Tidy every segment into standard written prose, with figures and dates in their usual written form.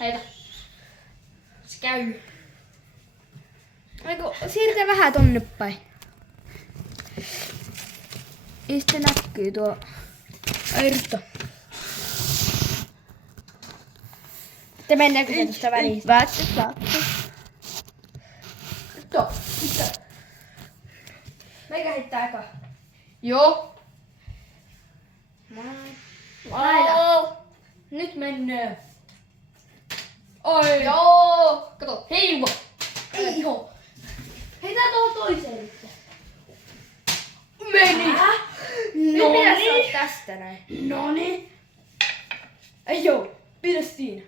Heitä. Se käy. Eiku, siirtää vähän tonne päin. Ja sitten näkyy tuo Airto. Te mennäänkö se tuosta väliin? Saatte. Meikä heittää eka. Joo. Laita. Nyt menee. Oi. Joo. Kato, heilua. Ei ihan. Heitä tuohon toiseen nyt. Meni. Nyt pitäis olla tästä näin. Noni. Ei joo. Pidä siinä.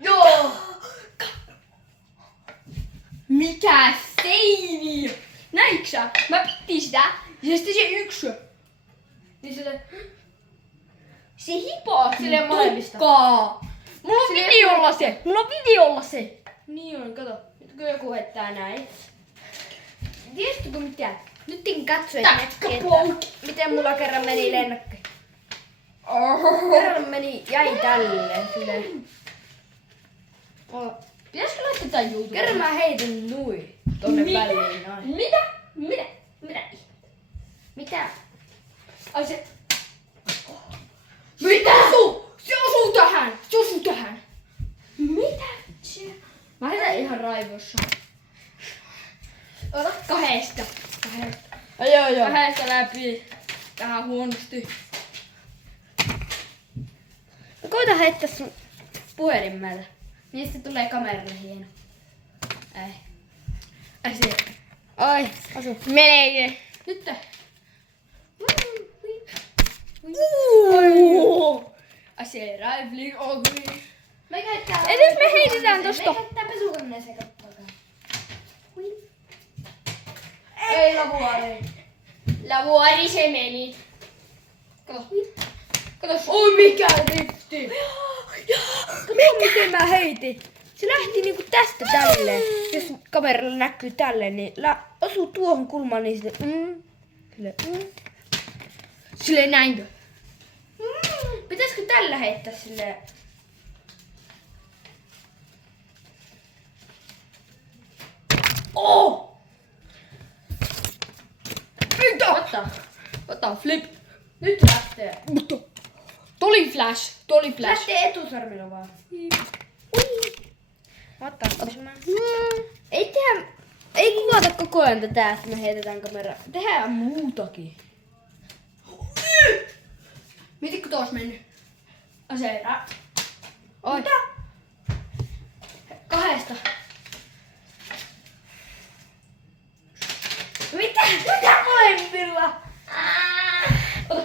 Joo. Mikä seini? Näitkö sä? Mä pittiin sitä. Ja sitten se yksi. Niin se hipoo silleen molemmista. Mulla on videolla se. Mulla on videolla se. Niin on, kato. Nyt kun joku heittää näin. Tiesitkö mitä? Nyt katso, että näkee, että miten mulla kerran meni lennokki. Kerran jäi tälleen silleen. Pitäisikö laittaa tää YouTube? Kerran mä heitin nui tonne väliin noin. Mitä? Mitä? Ai se... Mitä? Se osuu tähän! Mitä? Mä heitän ihan raivossa. Ota kahdesta. Joo. Kahdesta läpi. Tähän huonosti. Koita heittää sun puhelimella. Niistä tulee kameralle hieno. Ai se. Ai, asu. Melkein. Nyt. Ai se raivling ohi. Meikä heittää... Edes me heitetään tosta. Meikä heittää pesukoneeseen katsotaan. Ei lavuari. Lavuari se meni. Kato. Oi mikä rifti. Kato miten mä heitin. Se lähti niinku tästä tälleen. Jos kameralla näkyy tälleen, niin osuu tuohon kulmaan, niin Silleen näinkö? Pitäisikö tällä heittää silleen? Oh! Ota flip. Nyt lähtee. Tuli flash. Lähtee etusormilla vaan. Ota. Ei kuvata koko ajan tätä, että me heitetään kameraa. Tehdään muutakin. Mietitkö tuossa mennyt? Aseera. Oi. Mitä? Kahdesta. Mitä molemmilla? Ota.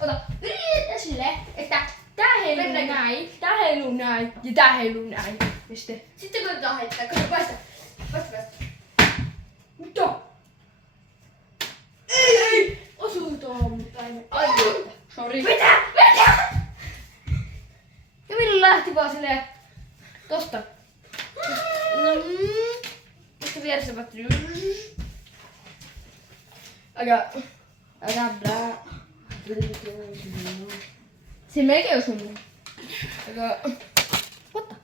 Ota. Yritä silleen, että tää heiluu näin, tää heiluu näin ja tää heiluu näin. Ja sitten koitetaan heittää. Kato, paista. Mitä? Ei! Osui tuohon, mutta ei mene. Ai, sori. Mitä? Ja milloin lähti vaan silleen tosta. Tästä vieressä patteri. Älä blää. Se melkein osui mun. What the?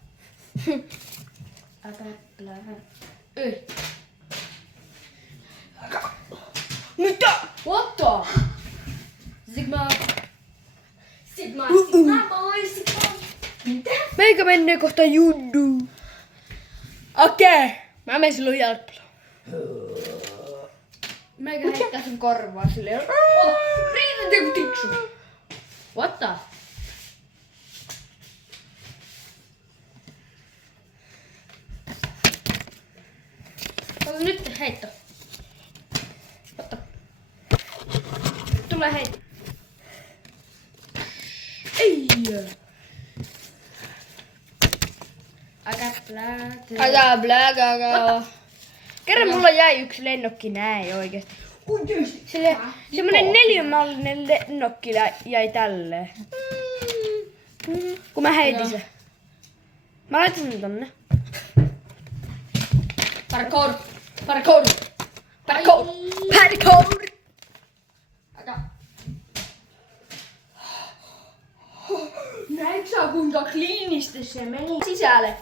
Älä blää. Ei. Mitä? What the? Sigma boy, Sigma. Mitä? Meikä menee kohta juddu. Okei. Mä menen silloin jalkapalloon. Meikä heittää sun korvaa silleen. Ota. Riitä joku tiksu. What the? Nyt heitto. Otta. Tulee heitto. Ei. Älä blää. Kerran mulla jäi yksi lennokki näin oikeesti. Semmonen neliömallinen lennokki jäi tälleen. Kun mä heitin sen. Mä laitan sen tonne. Parkour. Parkour! Näetkö sä kuinka kliinisesti se meni? Sisälle.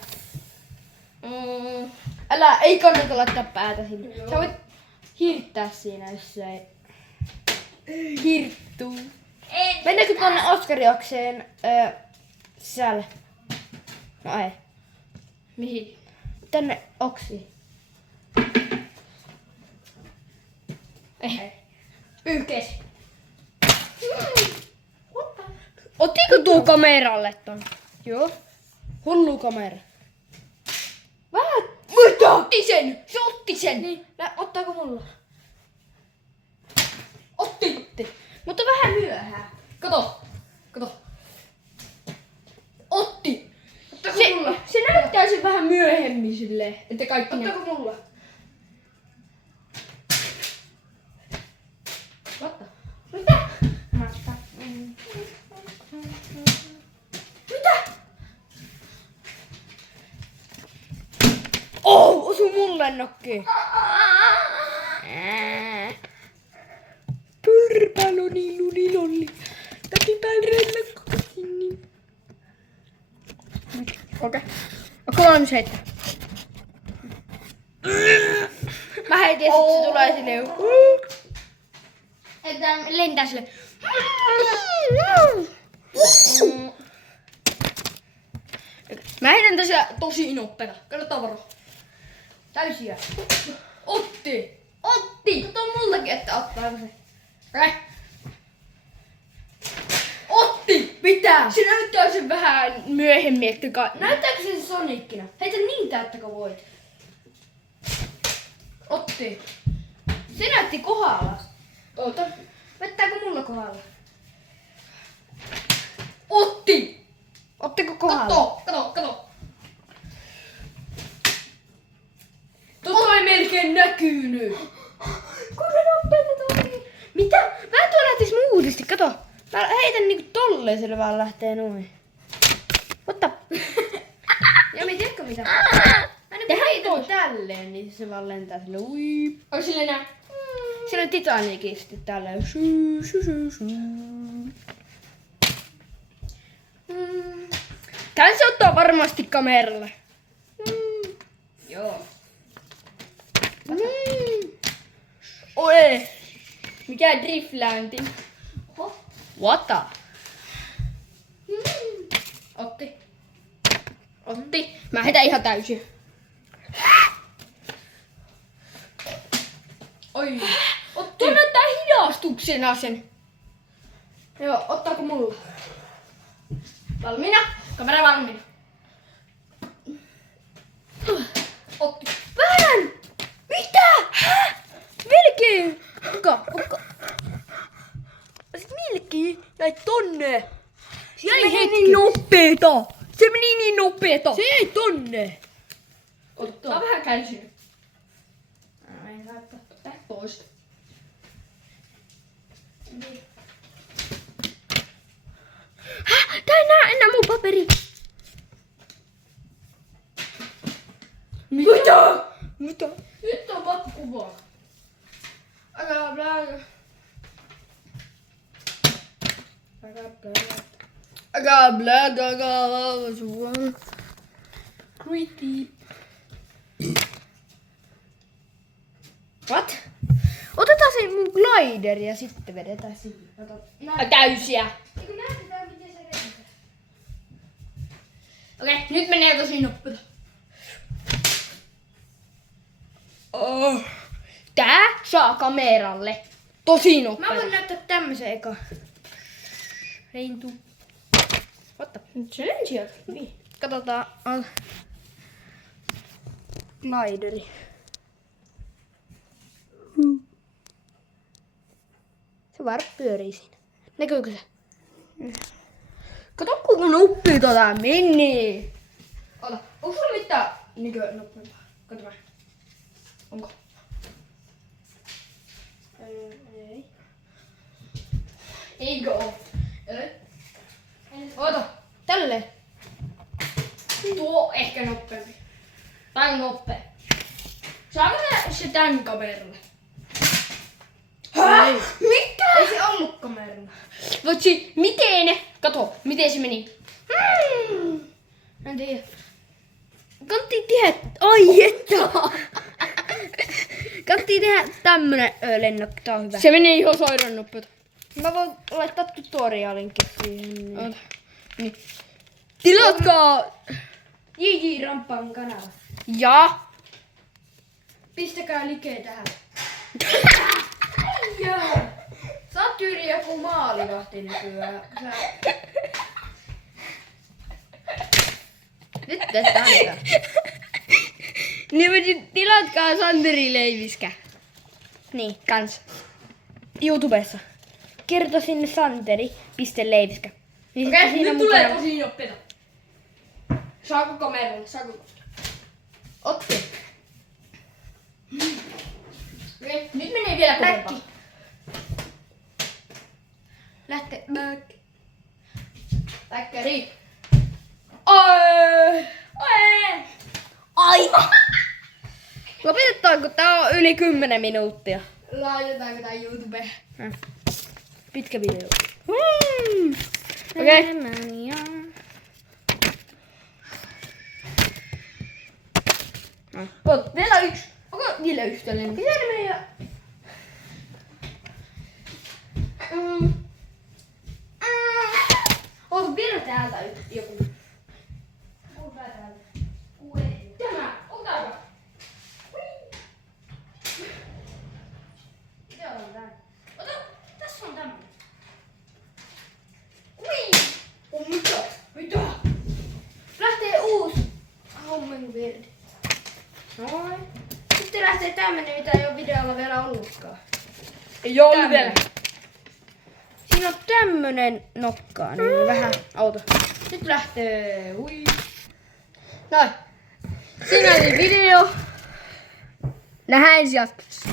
Ei kannata laittaa päätä sinne. Joo. Sä voit hirttää siinä, jos se ei hirttuu. Mennäänkö tuonne Oskariokseen sisälle? No ei. Mihin? Tänne oksiin. Ei. Pyyhkees. Ottiko tuo kameralle ton? Joo. Hullu kamera. Vähän. Mitä? Otti sen! Se otti sen! Niin. Ottaako mulla? Otti! Mutta vähän myöhään. Kato! Otti! Ottaako Se, mulla? se näyttää sen vähän myöhemmin silleen. Että kaikki ne... Ottaako mulla? What? Mitä? Osu mulle nokkiin. Pyrpäloni lulilolli. Takipäärellä kotiin. Okei. Onko valmis heittää? Mä heitin ja sit se tulee silleen. Että lentää silleen. Mä heitän tässä Tosi nopeeta. Kannattaa varoa. täysiä. Otti! Kato mullakin, että ottaako se. Otti! Mitä? Se näyttää sen vähän Myöhemmin, että näyttääkö se Soniccina? Heitä niin täyttäkö voit. Otti! Se näytti kohdalla. Oota. Vettääkö mulla kohdalla? Otti! Ottiko kohdalla? Kato! Tota ei melkein näkynyt. Kuinka nopeeta toi oli? Mitä? Mä tuon lähtis muutisti, kato. Mä heitän niinku tolleen, se vaan lähtee noin. Otta. Ja me tiedätkö mitä? Mä nyt heitän tälleen, niin se vaan lentää sille ui. Onko sille nää? Sillä on Titanikisti tälleen. Tän se ottaa varmasti kameralle. Joo. Oi. Mikä driftlänti? What? Otti. Mä heitän ihan täysin. Oi. Tuo näyttää hidastuksena sen. Joo, ottaako mulla? Valmiina? Kamera valmiina. Otti. Vähän! Mitä? Häh? Melkein! Okka. Melkein jäi tonne. Se meni niin nopeeta! Se meni niin nopeeta! Se jäi tonne. Mä oon vähän kärsinyt. Mä en saa tätä pois. Häh? Tää ei näe enää mun paperi. Mitä? Nyt on pakko kuvaa. What? Otetaan se mun glider ja sitten vedetään siihen. Kato. Täysiä. Eikö näytetään miten se lentää? Okei, nyt menee tosi nopeeta. Tää saa kameralle. Tosi Mä nopeeta. voin näyttää tämmösen eka. Reintu. Otta. Nyt se lensi aika hyvin. Katsotaan. Glideri. Se vaan pyörii siinä. Näkyykö se? Kato kuinka nopeeta tää meni. Ota, onko sulla mitään nopeampaa? Kato mä. Onko? Ei. Eikö oo? Ota. Tälleen. Tuo on ehkä nopeampi. Tai nopea. Saako se tän kameralle? Mikä? Ei se ollutkaan Merla. Voitsi, miten? Kato, miten se meni? En tiedä. Kannattiin tehdä... Ai että! Kannattiin tehdä tämmönen lennokki. Tää on hyvä. Se meni ihan sairaan nopeeta. Mä voin laittaa tutorialinkin siihen. Oota. Niin. Tilatkaa! JJ Rampan kanava. Ja. Pistäkää like tähän. Joo. Sä oot tyyli joku maalivahti nykyään. Nyt tästä antaa. Niin voisit tilatkaa Santeri Leiviskä. Niin, kans. YouTubessa. Kerto sinne santeri.leiviskä. Niin Okei, sitten siinä nyt on tulee mukana- tosi nopeeta. Saako kameran? Saako? Otti. Okei, nyt menee vielä kovempaa. Läkki. Lähtee. Back. Läkkäri. Ai! Ai! Lopetetaanko? Tää on yli 10 minuuttia. Laitetaanko tää YouTubeen? Pitkä video. Okei. Oot, vielä yksi. Onko vielä yksi tällainen? Mitä ne meidän... Oota, vielä täältä joku. Onko tää täällä? Tämä, ota hyvä. Mitä on tää? Ota, tässä on tämmönen. On mitä? Mitä? Lähtee uusi hommen virdi. Noin. Sitten lähtee tämmönen, mitä ei oo videolla vielä ollutkaan. Ei oo ollut Tämmönen. vielä. Siinä on tämmönen nokkaa, niin vähän auto. Nyt lähtee. Ui. Noin. Siinä oli video. Nähdään ensi jatkossa.